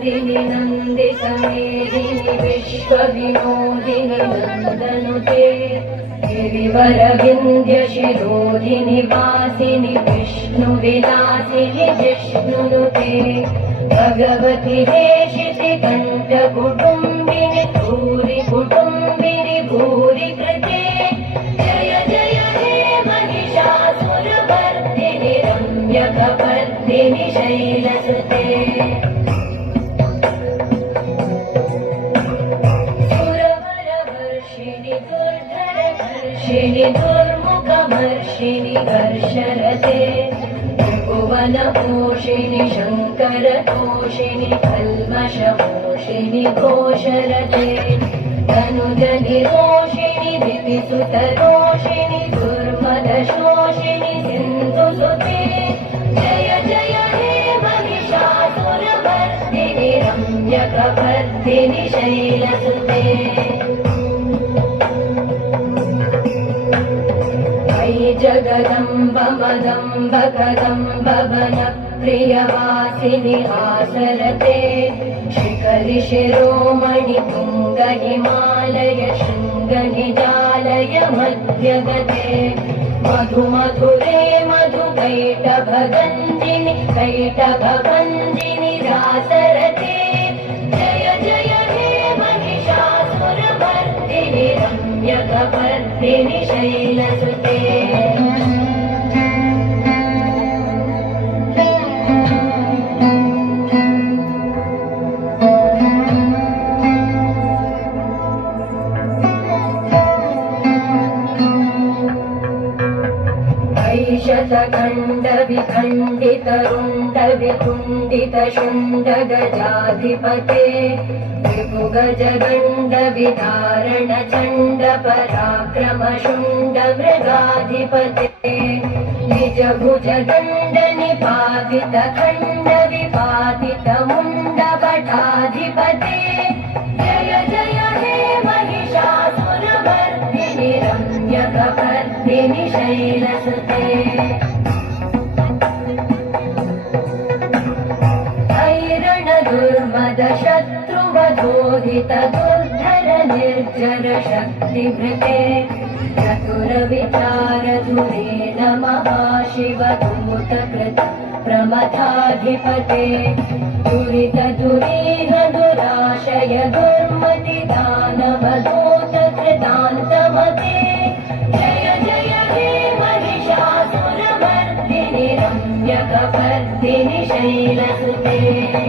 नन्दिनि नन्दितमेदिनि विश्वविनोदिनि नन्दनुते गिरिवरविन्द्यशिरोधिनि वासिनि विष्णुविलासिनि जिष्णुनुते भगवति हेशिति कण्ठकुटुम्बिनि भूरि कुटुम्बिनि भूरि कृते जय जय हे महिषासुरमर्दिनि रम्यकपर्दिनि शैलसुते सुरवरवर्षिणि दुर्धरवर्षिणि दुर्मुखवर्षिणि वर्षरते त्रिभुवनपोषिणि शङ्करतोषिणि कल्मषमोषिणि घोषरते तनुजनिरोषिणि दितिसुतरोषिणि दुर्मदशोषिणि सिन्धुसुते जय जय हे महिषासुरमर्दिनि रम्यकपर्दिनि शैलसुते जगदम्ब मदम्ब कदम्ब वनप्रियवासिनि आसरते शिखरि शिरोमणि तुङ्ग हिमालय शृङ्ग निजालय मध्यगते मधु मधुरे मधुकैटभगञ्जिनि कैटभगञ्जिनि रासरते जय जय हे महिषासुरमर्दिनि रम्यकपर्दिनि शैलसुते शतखण्डविखण्डितरुण्डवितुण्डितशुण्डगजाधिपते त्रिभुगजगण्डविधारण चण्ड पराक्रम मृगाधिपते निजभुजगण्ड निपातित खण्ड विपातित मुण्डभटाधिपते जय जय हे महिषासुरमर्दिनि रम्यकपर्दिनि शैलसुते दुर्मद शत्रुवधोदित दुर्धर निर्जर शक्तिभृते चतुर विचार धुरे नमः शिवदूत कृत प्रमथाधिपते दुरित दुरीह दुराशय दुर्मति दानव दूत कृतान्तमते जय जय हे महिषासुरमर्दिनि रम्यकपर्दिनि शैलसुते